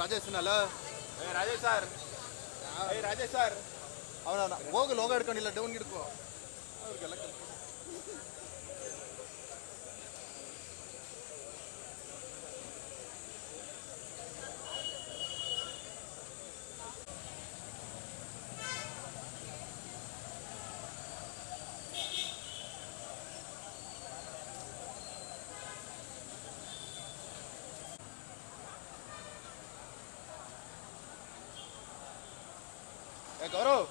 ರಾಜೇಶ್ ಅಲ್ಲ ರಾಜೇಶ್ ಸರ್ ಏ ರಾಜೇಶ್ ಸರ್ ಅವನ ಹೋಗು ಲೋಗ ಹಿಡ್ಕೊಂಡಿಲ್ಲ ಡೌನ್ ಹಿಡ್ಕೊ ಅವ್ರಿಗೆಲ್ಲ ಗೌರವ್.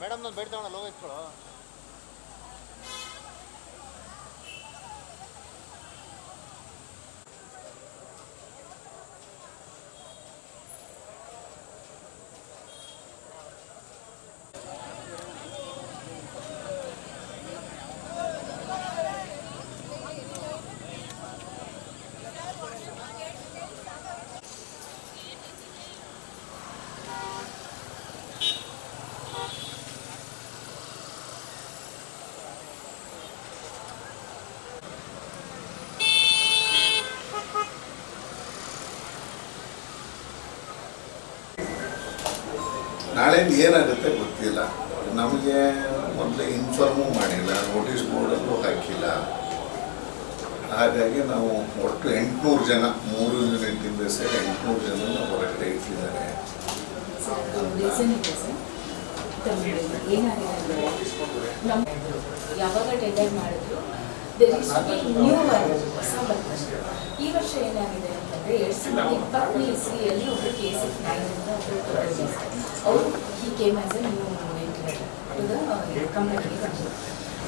ಮೇಡಮ್ ನಾನು ಬೇಡ್ತಾವಣ ಲೋ ಇಟ್ಕೊಳ್ಳೋ ನಾಳೆ ಏನಾಗುತ್ತೆ ಗೊತ್ತಿಲ್ಲ. ನಮಗೆ ಮೊದಲೇ ಇನ್ಫಾರ್ಮು ಮಾಡಿಲ್ಲ ನೋಟಿಸ್ ಬೋರ್ಡಲ್ಲೂ ಹಾಕಿಲ್ಲ. ಹಾಗಾಗಿ ನಾವು ಒಟ್ಟು ಎಂಟುನೂರು ಜನ, ಮೂರು ಯೂನಿಟಿಂದ ಸೇರಿ ಎಂಟುನೂರು ಜನ ಹೊರಗಡೆ ಇಟ್ಟಿದ್ದಾರೆ. ಈ ವರ್ಷ ಏನಾಗಿದೆ? ಅಂತಂದರೆ ಎರಡು ಸಾವಿರದ ಇಪ್ಪತ್ತನೇ ಇಸ್ವಿಯಲ್ಲಿ ಒಬ್ಬರು ಕೆ ಎಸ್ ಎಫ್ ಅಂತ ಒಬ್ಬರು ಅವರು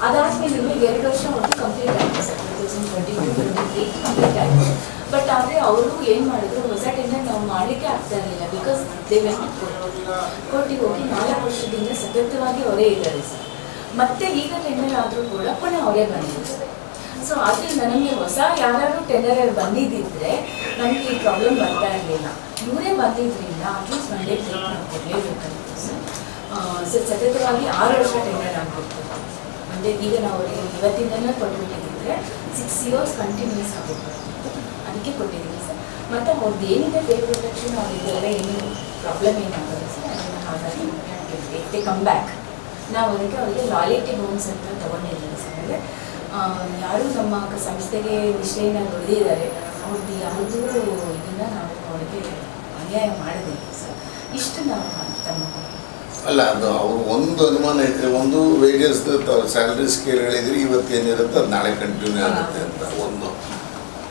ಅದಾದ್ಮೇಲೆ ನಿಮಗೆ ಎರಡು ವರ್ಷ ಒಂದು ಕಂಪ್ಲೀಟ್ ಆಯಿತು sir two thousand twenty to twenty eight complete ಆಯಿತು ಬಟ್ ಆದರೆ ಅವರು ಏನು ಮಾಡಿದ್ರು ಹೊಸ ಟೆಂಡರ್ ನಾವು ಮಾಡಲಿಕ್ಕೆ ಆಗ್ತಾ ಇರಲಿಲ್ಲ ಬಿಕಾಸ್ ದೇ ವೆಂಟ್ ಕೋರ್ಟಿಗೆ ಹೋಗಿ ನಾಲ್ಕು ವರ್ಷದಿಂದ ಸತತವಾಗಿ ಅವರೇ ಇದ್ದಾರೆ ಸರ್ ಮತ್ತೆ ಈಗ ಟೆಂಡರ್ ಆದರೂ ಕೂಡ ಪುನಃ ಅವರೇ ಬಂದಿದ್ದಾರೆ. ಸೊ ಆದರೆ ನಮಗೆ ಹೊಸ ಯಾರು ಟೆಂಡರ್ ಬಂದಿದ್ದಿದ್ರೆ ನಮಗೆ ಈ ಪ್ರಾಬ್ಲಮ್ ಬರ್ತಾ ಇರಲಿಲ್ಲ. ಇವರೇ ಬಂದಿದ್ದರಿಂದ at least one day break ನಾವು ಸರ್ ಸರ್ ಸತತವಾಗಿ ಆರು ವರ್ಷ ಟೆಂಡರ್ ಆಗಬೇಕು. ಅಂದರೆ ಈಗ ನಾವು ಅವರಿಗೆ ಇವತ್ತಿಂದನೇ ಕೊಟ್ಬಿಟ್ಟಿದ್ದರೆ ಸಿಕ್ಸ್ ಇಯರ್ಸ್ ಕಂಟಿನ್ಯೂಸ್ ಆಗುತ್ತೆ. ಅದಕ್ಕೆ ಕೊಟ್ಟಿದ್ದೀವಿ ಸರ್ ಮತ್ತು ಅವ್ರದ್ದು ಏನಿದೆ ಪೇ ಪ್ರೊಟೆಕ್ಷನ್ ಅವರಿಗೆಲ್ಲ ಏನು ಪ್ರಾಬ್ಲಮ್ ಏನಾಗುತ್ತೆ ಸರ್ ಅದನ್ನು ಹಾಗಾಗಿ ದೇ ಕಮ್ ಬ್ಯಾಕ್ ನಾವು ಅದಕ್ಕೆ ಅವರಿಗೆ ಲಾಯಲ್ಟಿ ಲೋನ್ಸ್ ಅಂತ ತೊಗೊಂಡಿದ್ದೀವಿ ಸರ್ ಅಂದರೆ ಯಾರು ನಮ್ಮ ಸಂಸ್ಥೆಗೆ ನಿಷ್ಠೆಯನ್ನು ದುಡಿದಿದ್ದಾರೆ ಅವ್ರದ್ದು ಯಾವುದೂ ಇದನ್ನು ನಾವು ಅವರಿಗೆ ಅನ್ಯಾಯ ಮಾಡಿದ್ದೀವಿ ಸರ್. ಇಷ್ಟು ನಾವು ತಮ್ಮ ಅಲ್ಲ ಅದು ಅವರು ಒಂದು ಅನುಮಾನ ಇದ್ರೆ ಒಂದು ವೇಜಸ್ ಸ್ಯಾಲ್ರಿ ಸ್ಕೇಲ್ ಹೇಳಿದ್ರೆ ಇವತ್ತೇನಿರುತ್ತೆ ಅದು ನಾಳೆ ಕಂಟಿನ್ಯೂ ಆಗುತ್ತೆ ಅಂತ ಒಂದು.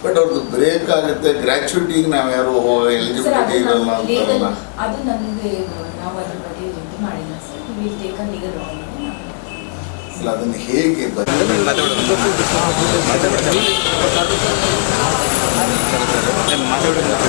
ಬಟ್ ಅವ್ರದ್ದು ಬ್ರೇಕ್ ಆಗುತ್ತೆ ಗ್ರ್ಯಾಚುಯಿಟಿಗೆ ನಾವು ಯಾರು ಎಲಿಜಿಬಿಲಿಟಿ ಇರಲ್ಲ ಅಂತ ಅದು ನಮಗೆ ನಾವು ಅದ್ರ ಬಗ್ಗೆ ಇದು ಮಾಡಿಲ್ಲ sir. Will take a legal ಅಲ್ಲ ಅದನ್ನು ಹೇಗೆ ಮಾತಾಡೋದು